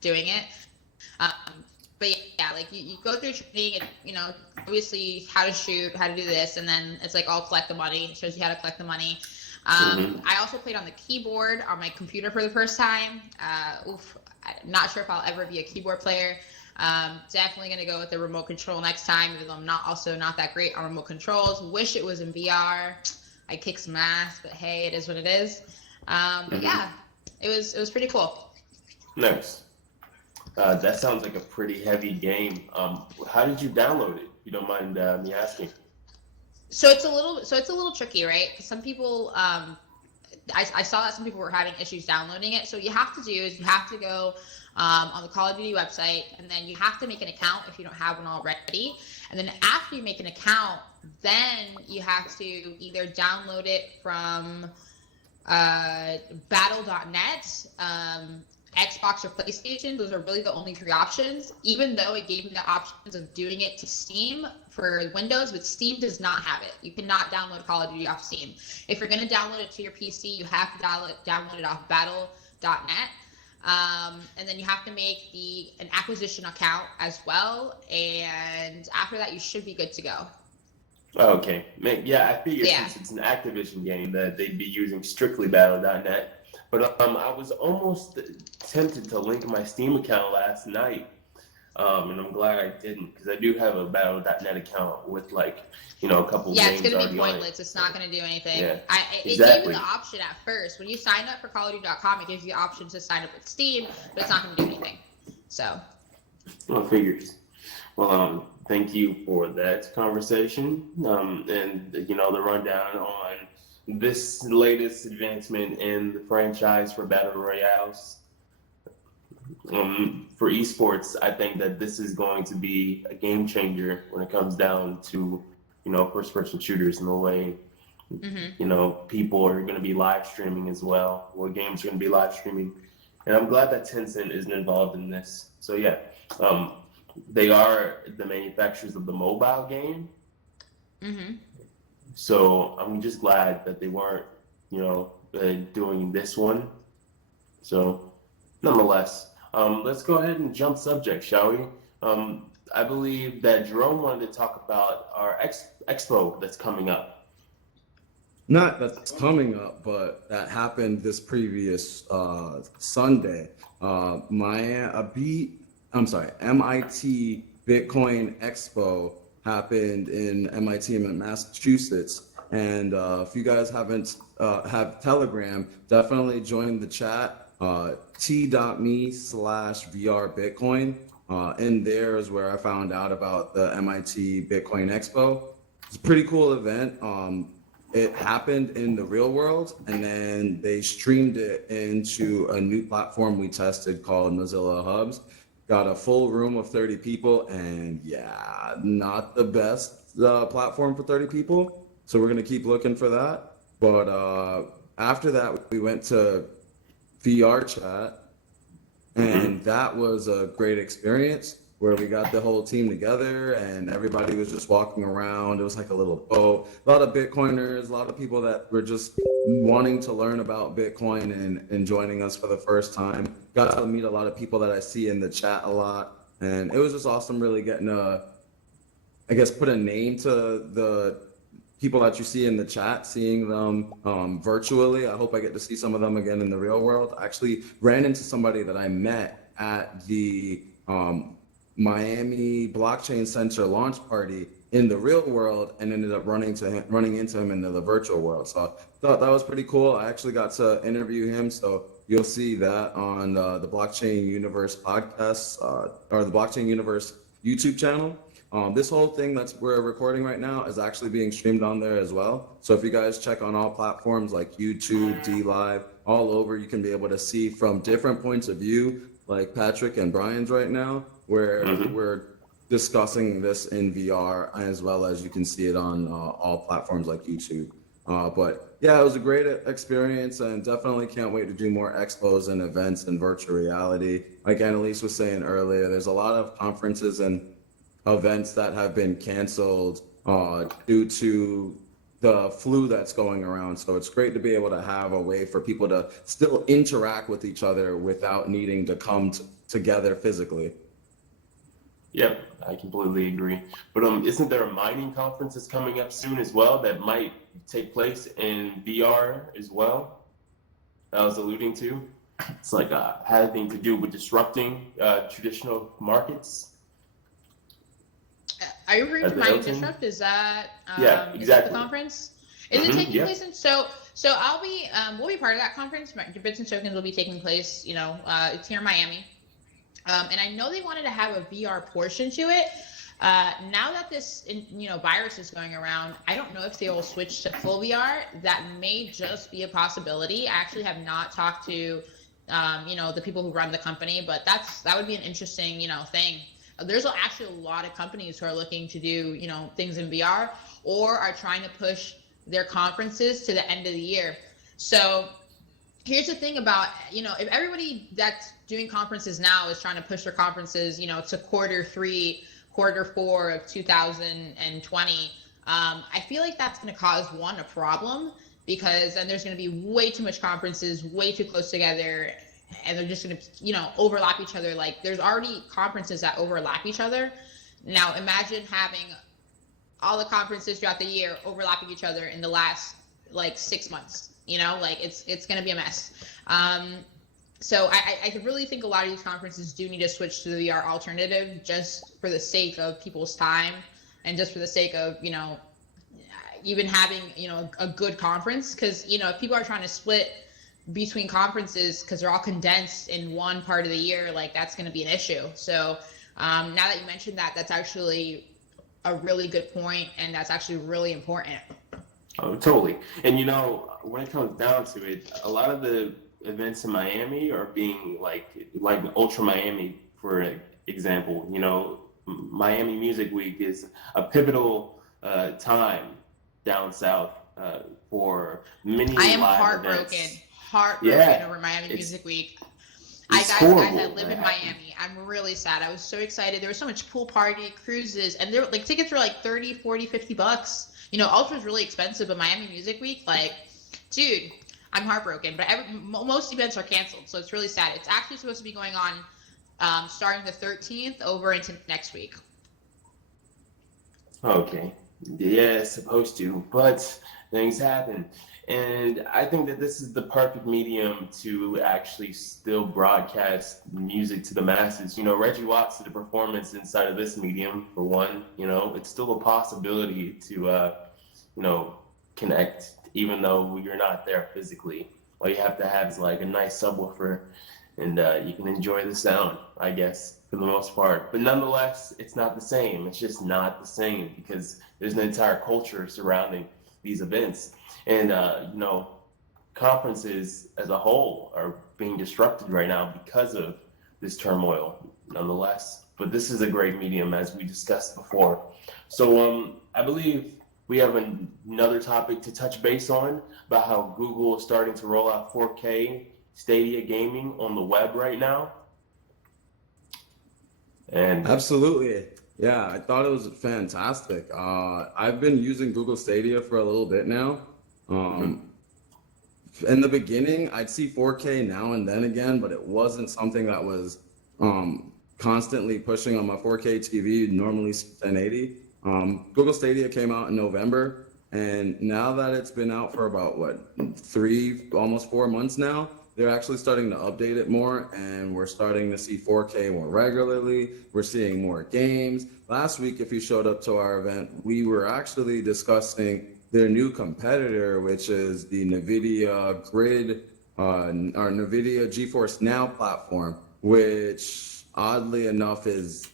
doing it. But yeah, like you go through training and, obviously how to shoot, how to do this, and then it's like all collect the money. It shows you how to collect the money. I also played on the keyboard on my computer for the first time. I'm not sure if I'll ever be a keyboard player. Definitely going to go with the remote control next time, even though I'm not that great on remote controls. Wish it was in VR. I kick some ass, but hey, it is what it is. But yeah, it was pretty cool. Nice. That sounds like a pretty heavy game. How did you download it? If you don't mind me asking. So it's a little tricky, right? Because some people, I saw that some people were having issues downloading it. So what you have to do is you have to go on the Call of Duty website, and then you have to make an account if you don't have one already. And then after you make an account, then you have to either download it from battle.net, Xbox or PlayStation. Those are really the only three options, even though it gave me the options of doing it to Steam for Windows, but Steam does not have it. You cannot download Call of Duty off Steam. If you're going to download it to your PC, you have to download it off battle.net. And then you have to make an acquisition account as well. And after that, you should be good to go. Okay. Yeah, I figured since it's an Activision game that they'd be using strictly battle.net. But I was almost tempted to link my Steam account last night, and I'm glad I didn't, because I do have a Battle.net account with a couple games. Yeah, it's gonna be pointless. It's not gonna do anything. Yeah, it gave you the option at first when you sign up for CallOfDuty.com. It gives you the option to sign up with Steam, but it's not gonna do anything. So. Well, figures. Well, thank you for that conversation, and the rundown on this latest advancement in the franchise for battle royales. For esports, I think that this is going to be a game changer when it comes down to first-person shooters, in the way people are going to be live streaming as well. Or games are going to be live streaming, and I'm glad that Tencent isn't involved in this. So yeah, they are the manufacturers of the mobile game. So I'm just glad that they weren't, doing this one. So nonetheless, let's go ahead and jump subject, shall we? I believe that Jerome wanted to talk about our expo that's coming up. Not that's coming up, but that happened this previous Sunday. MIT Bitcoin Expo happened in MIT in Massachusetts. And if you guys haven't have Telegram, definitely join the chat, t.me/VR Bitcoin. In there is where I found out about the MIT Bitcoin Expo. It's a pretty cool event. It happened in the real world, and then they streamed it into a new platform we tested called Mozilla Hubs. Got a full room of 30 people, and yeah, not the best platform for 30 people. So we're gonna keep looking for that. But after that, we went to VR chat, and that was a great experience where we got the whole team together and everybody was just walking around. It was like a little boat. A lot of Bitcoiners, a lot of people that were just wanting to learn about Bitcoin and joining us for the first time. Got to meet a lot of people that I see in the chat a lot. And it was just awesome really getting put a name to the people that you see in the chat, seeing them virtually. I hope I get to see some of them again in the real world. I actually ran into somebody that I met at the Miami Blockchain Center launch party in the real world, and ended up running into him in the virtual world. So I thought that was pretty cool. I actually got to interview him, so you'll see that on the Blockchain Universe podcast or the Blockchain Universe YouTube channel. This whole thing that we're recording right now is actually being streamed on there as well. So if you guys check on all platforms like YouTube, DLive, all over, you can be able to see from different points of view, like Patrick and Brian's right now, where we're discussing this in VR, as well as you can see it on all platforms like YouTube. But yeah, it was a great experience, and definitely can't wait to do more expos and events in virtual reality. Like Annalise was saying earlier, there's a lot of conferences and events that have been canceled due to the flu that's going around. So it's great to be able to have a way for people to still interact with each other without needing to come together physically. Yep, I completely agree. But isn't there a mining conference that's coming up soon as well that might take place in VR as well? That I was alluding to. It's like having to do with disrupting traditional markets. Are you referring At to the Mining Hilton? Disrupt? Is that Yeah, is that the exactly. conference? Is it taking Yep. place in so I'll be we'll be part of that conference. Bits and Tokens will be taking place. It's here in Miami. And I know they wanted to have a VR portion to it. Now that this virus is going around, I don't know if they will switch to full VR. That may just be a possibility. I actually have not talked to the people who run the company, but that would be an interesting thing. There's actually a lot of companies who are looking to do things in VR or are trying to push their conferences to the end of the year. So here's the thing about if everybody that's doing conferences now is trying to push their conferences to quarter 3 quarter 4 of 2020, I feel like that's going to cause a problem, because then there's going to be way too much conferences way too close together, and they're just going to overlap each other. Like, there's already conferences that overlap each other. Now imagine having all the conferences throughout the year overlapping each other in the last like 6 months. It's going to be a mess. So I really think a lot of these conferences do need to switch to the VR alternative, just for the sake of people's time and just for the sake of even having a good conference. Because if people are trying to split between conferences because they're all condensed in one part of the year, like, that's going to be an issue. So now that you mentioned that, that's actually a really good point, and that's actually really important. Oh, totally. And when it comes down to it, a lot of the events in Miami are being like Ultra Miami, for example. Miami Music Week is a pivotal time down south for many I am live heartbroken events. over Miami Music Week. It's Guys, I horrible. live in Miami. I'm really sad. I was so excited. There was so much pool party, cruises, and there like tickets were like 30, 40, $50. Ultra's really expensive, but Miami Music Week, like, dude, I'm heartbroken. But most events are canceled, so it's really sad. It's actually supposed to be going on starting the 13th over into next week. Okay. Yeah, it's supposed to, but things happen. And I think that this is the perfect medium to actually still broadcast music to the masses. Reggie Watts did a performance inside of this medium, for one. It's still a possibility to, connect, even though you're not there physically. All you have to have is like a nice subwoofer, and you can enjoy the sound, I guess, for the most part. But nonetheless, it's not the same. It's just not the same, because there's an entire culture surrounding these events. And, conferences as a whole are being disrupted right now because of this turmoil, nonetheless. But this is a great medium, as we discussed before. So I believe we have another topic to touch base on, about how Google is starting to roll out 4K Stadia gaming on the web right now. And Absolutely. Yeah, I thought it was fantastic. I've been using Google Stadia for a little bit now. In the beginning, I'd see 4K now and then again, but it wasn't something that was constantly pushing on my 4K TV, normally 1080. Google Stadia came out in November, and now that it's been out for about, almost 4 months now, they're actually starting to update it more, and we're starting to see 4K more regularly. We're seeing more games. Last week, if you showed up to our event, we were actually discussing their new competitor, which is the NVIDIA Grid, or NVIDIA GeForce Now platform, which oddly enough is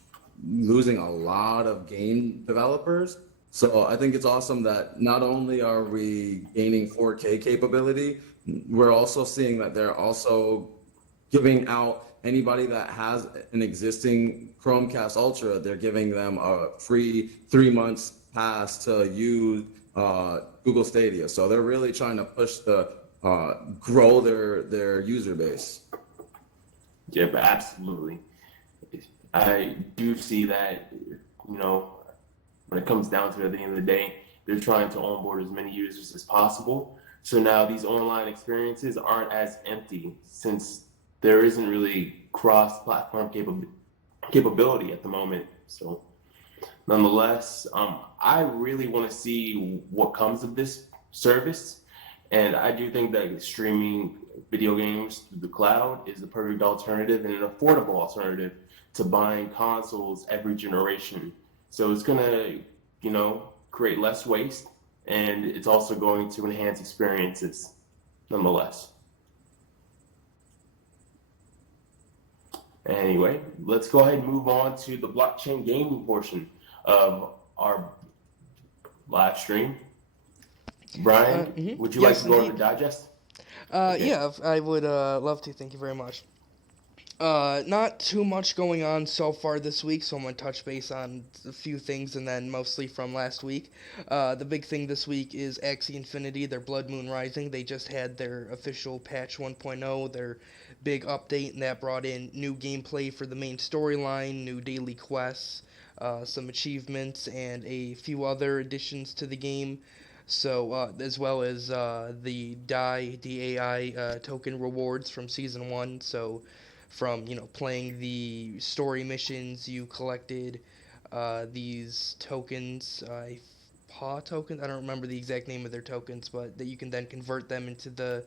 losing a lot of game developers. So I think it's awesome that not only are we gaining 4K capability, we're also seeing that they're also giving out anybody that has an existing Chromecast Ultra, they're giving them a free 3 months pass to use Google Stadia. So they're really trying to push grow their user base. Yeah, but absolutely. I do see that, when it comes down to it, at the end of the day, they're trying to onboard as many users as possible. So now these online experiences aren't as empty, since there isn't really cross-platform capability at the moment. So, nonetheless, I really want to see what comes of this service, and I do think that streaming video games through the cloud is the perfect alternative and an affordable alternative to buying consoles every generation. So it's gonna, create less waste, and it's also going to enhance experiences, nonetheless. Anyway, let's go ahead and move on to the blockchain gaming portion of our live stream. Brian, would you like Yes, to go over indeed. digest? Okay. Yeah, I would love to. Thank you very much. Not too much going on so far this week, so I'm going to touch base on a few things and then mostly from last week. The big thing this week is Axie Infinity, their Blood Moon Rising. They just had their official patch 1.0, their big update, and that brought in new gameplay for the main storyline, new daily quests, some achievements, and a few other additions to the game. So, as well as the DAI token rewards from Season 1. So, from playing the story missions, you collected these tokens, paw tokens. I don't remember the exact name of their tokens, but that you can then convert them into the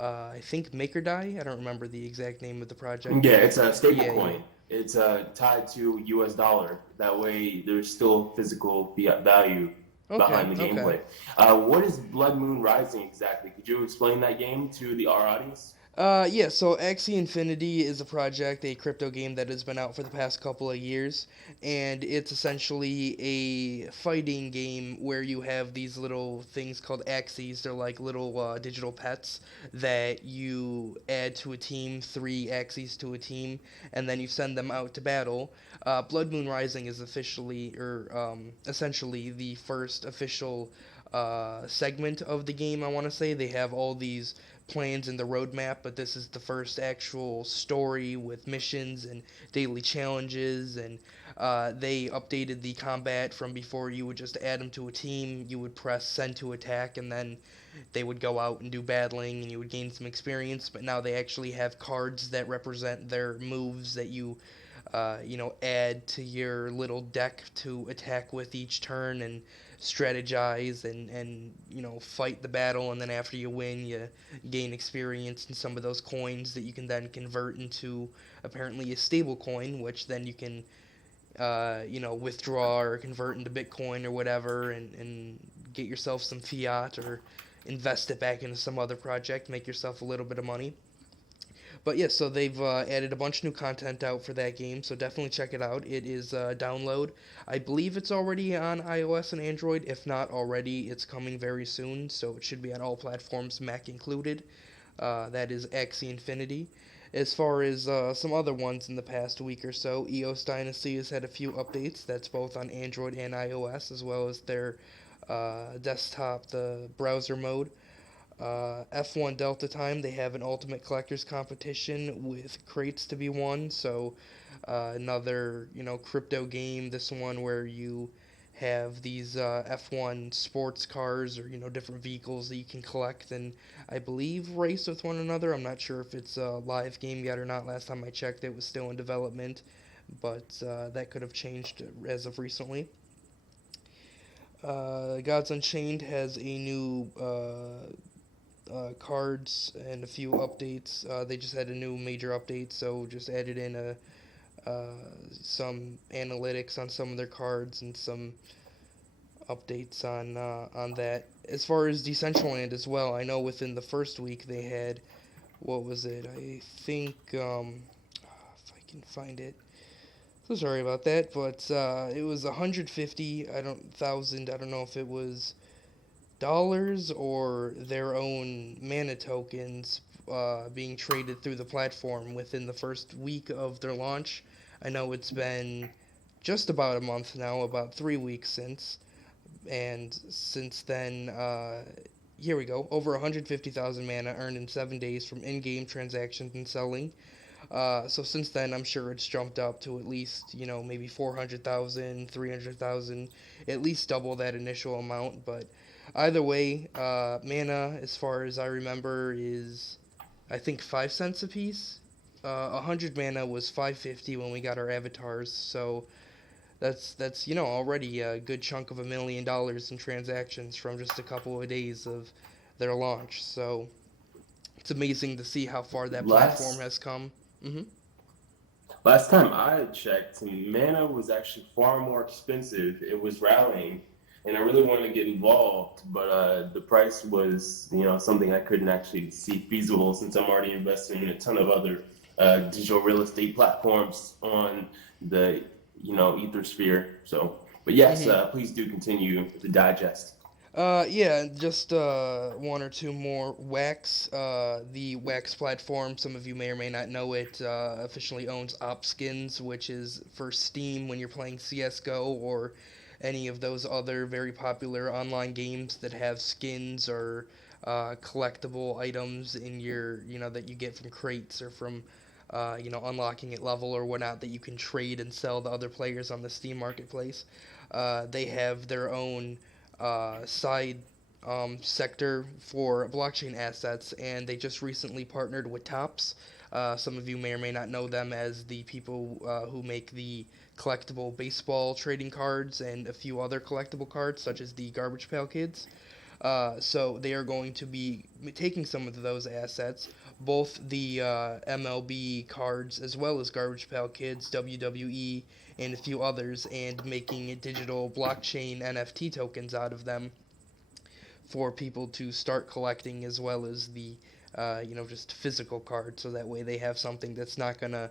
I think MakerDai. I don't remember the exact name of the project. Yeah, it's a stable Yeah, yeah. coin. It's tied to US dollar. That way, there's still physical fiat value Okay, behind the okay. gameplay. What is Blood Moon Rising exactly? Could you explain that game to our audience? Yeah, so Axie Infinity is a project, a crypto game that has been out for the past couple of years, and it's essentially a fighting game where you have these little things called Axies. They're like little digital pets that you add to a team, three Axies to a team, and then you send them out to battle. Blood Moon Rising is officially, or essentially, the first official segment of the game, I want to say. They have all these plans in the roadmap, but this is the first actual story with missions and daily challenges. And they updated the combat from before. You would just add them to a team, you would press send to attack, and then they would go out and do battling, and you would gain some experience. But now they actually have cards that represent their moves that you add to your little deck to attack with each turn and strategize and fight the battle. And then after you win, you gain experience and some of those coins that you can then convert into apparently a stable coin, which then you can withdraw or convert into Bitcoin or whatever, and get yourself some fiat or invest it back into some other project, make yourself a little bit of money. But yeah, so they've added a bunch of new content out for that game, so definitely check it out. It is download. I believe it's already on iOS and Android. If not already, it's coming very soon, so it should be on all platforms, Mac included. That is Axie Infinity. As far as some other ones in the past week or so, EOS Dynasty has had a few updates. That's both on Android and iOS, as well as their desktop, the browser mode. F1 Delta Time, they have an Ultimate Collectors competition with crates to be won. So another, crypto game. This one where you have these F1 sports cars or different vehicles that you can collect and I believe race with one another. I'm not sure if it's a live game yet or not. Last time I checked, it was still in development, but that could have changed as of recently. Gods Unchained has a new cards and a few updates. They just had a new major update, so just added in some analytics on some of their cards and some updates on that. As far as Decentraland as well, I know within the first week they had what was it? I think if I can find it. So sorry about that, but it was 150. I don't know if it was dollars or their own mana tokens being traded through the platform within the first week of their launch. I know it's been just about a month now, about 3 weeks since, and since then, here we go, over 150,000 mana earned in 7 days from in-game transactions and selling. So since then, I'm sure it's jumped up to at least, maybe 400,000, 300,000, at least double that initial amount. But either way, mana, as far as I remember, is I think 5 cents a piece. 100 mana was 550 when we got our avatars, so that's already a good chunk of $1 million in transactions from just a couple of days of their launch. So it's amazing to see how far that platform Last has come. Hmm. last time I checked, mana was actually far more expensive. It was rallying, and I really wanted to get involved, but the price was, something I couldn't actually see feasible since I'm already investing in a ton of other digital real estate platforms on the, Ethersphere. So, but yes, Hmm. please do continue the digest. Yeah, just one or two more. Wax, the Wax platform, some of you may or may not know it, officially owns Opskins, which is for Steam when you're playing CSGO or any of those other very popular online games that have skins or collectible items in your, that you get from crates or from, unlocking at level or whatnot that you can trade and sell to other players on the Steam marketplace. They have their own side sector for blockchain assets, and they just recently partnered with Tops. Some of you may or may not know them as the people who make the collectible baseball trading cards and a few other collectible cards, such as the Garbage Pail Kids. So they are going to be taking some of those assets, both the MLB cards as well as Garbage Pail Kids, WWE, and a few others, and making digital blockchain NFT tokens out of them for people to start collecting, as well as the just physical cards, so that way they have something that's not gonna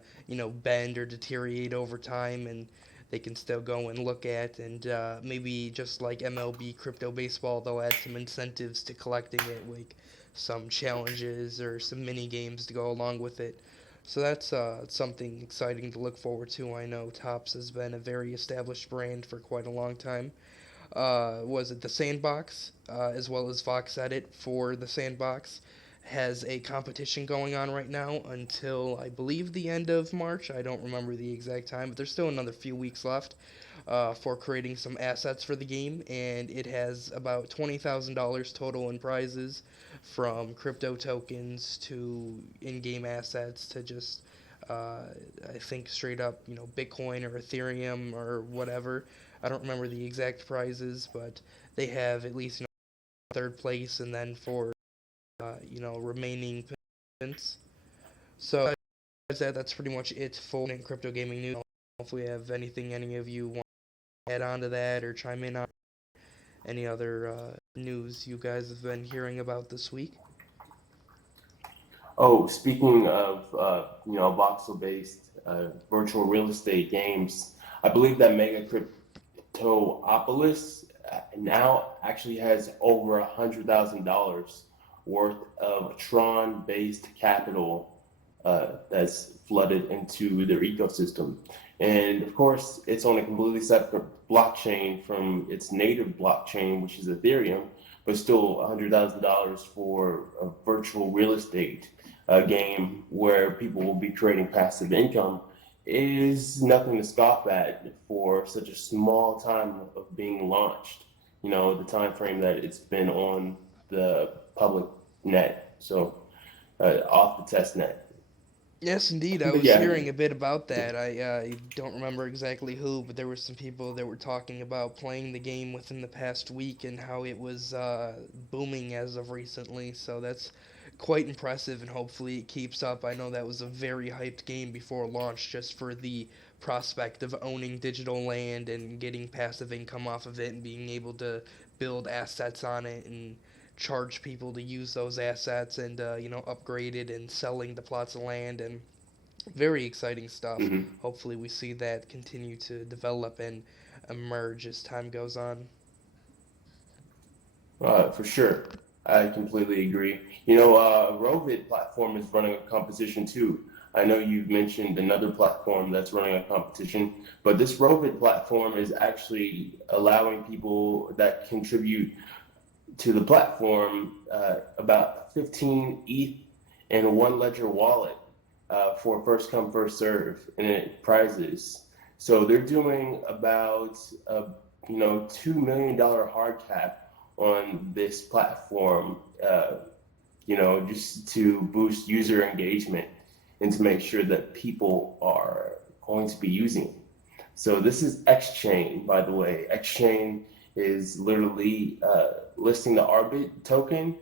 bend or deteriorate over time, and they can still go and look at, and maybe just like MLB crypto baseball, they'll add some incentives to collecting it, like some challenges or some mini games to go along with it. So that's something exciting to look forward to. I know Topps has been a very established brand for quite a long time. Was it the Sandbox, as well as Fox Edit for the Sandbox, has a competition going on right now until I believe the end of March. I don't remember the exact time, but there's still another few weeks left for creating some assets for the game, and it has about $20,000 total in prizes, from crypto tokens to in-game assets to just uh, I think straight up, Bitcoin or Ethereum or whatever. I don't remember the exact prizes, but they have at least third place, and then for remaining participants. So that's pretty much it for in crypto gaming news. Hopefully, you have anything any of you want to add on to that or chime in on any other news you guys have been hearing about this week. Oh, speaking of voxel-based virtual real estate games, I believe that Mega Cryptopolis now actually has over $100,000 worth of Tron-based capital that's flooded into their ecosystem. And of course, it's on a completely separate blockchain from its native blockchain, which is Ethereum, but still $100,000 for a virtual real estate game where people will be creating passive income is nothing to scoff at for such a small time of being launched. The time frame that it's been on the public net, so off the test net. Yes, indeed. I But was yeah, hearing a bit about that. I don't remember exactly who, but there were some people that were talking about playing the game within the past week and how it was booming as of recently. So that's quite impressive, and hopefully it keeps up. I know that was a very hyped game before launch, just for the prospect of owning digital land and getting passive income off of it and being able to build assets on it and charge people to use those assets and upgrade it and selling the plots of land, and very exciting stuff. mhm. Hopefully we see that continue to develop and emerge as time goes on. For sure. I completely agree. Rovid platform is running a competition too. I know you've mentioned another platform that's running a competition, but this Rovid platform is actually allowing people that contribute to the platform about 15 ETH and one Ledger wallet for first come first serve and it prizes. So they're doing about a $2 million hard cap on this platform, just to boost user engagement. and to make sure that people are going to be using it. So this is XChain, by the way. XChain is literally listing the Arbit token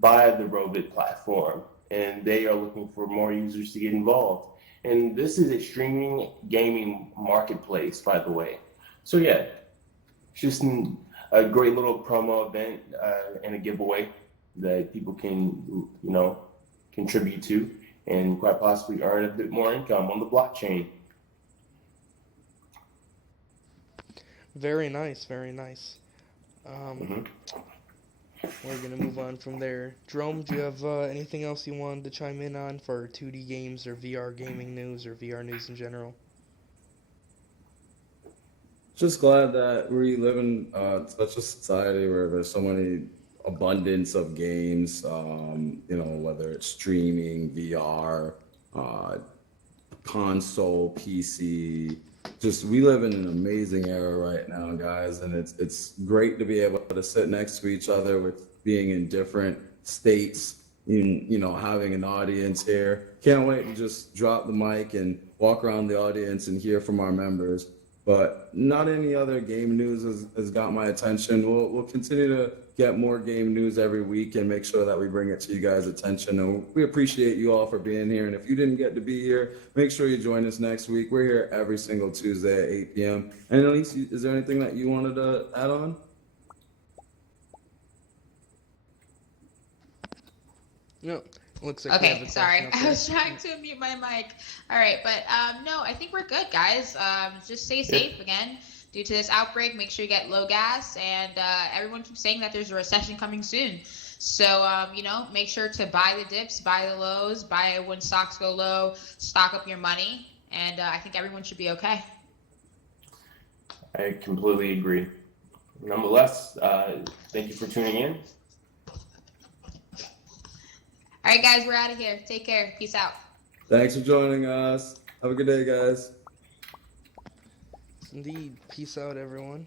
by the Robit platform, and they are looking for more users to get involved. And this is a streaming gaming marketplace, by the way. So yeah, it's just a great little promo event and a giveaway that people can, contribute to and quite possibly earn a bit more income on the blockchain. Very nice, very nice. Mm-hmm. We're gonna move on from there. Jerome, do you have anything else you wanted to chime in on for 2D games or VR gaming news or VR news in general? Just glad that we live in such a society where there's so many abundance of games. Whether it's streaming, VR, uh, console, PC. Just we live in an amazing era right now, guys, and it's great to be able to sit next to each other with being in different states. Having an audience here. Can't wait to just drop the mic and walk around the audience and hear from our members. But not any other game news has got my attention. We'll continue to get more game news every week and make sure that we bring it to you guys' attention. And we appreciate you all for being here. And if you didn't get to be here, make sure you join us next week. We're here every single Tuesday at 8 p.m. And Elise, is there anything that you wanted to add on? No. Looks like we have a Okay, question sorry. up I there. was trying to mute my mic. All right, but no, I think we're good, guys. Just stay safe again. Due to this outbreak, make sure you get low gas, and everyone keeps saying that there's a recession coming soon. So, make sure to buy the dips, buy the lows, buy it when stocks go low, stock up your money, and I think everyone should be okay. I completely agree. Nonetheless, thank you for tuning in. All right, guys, we're out of here. Take care. Peace out. Thanks for joining us. Have a good day, guys. Indeed. Peace out, everyone.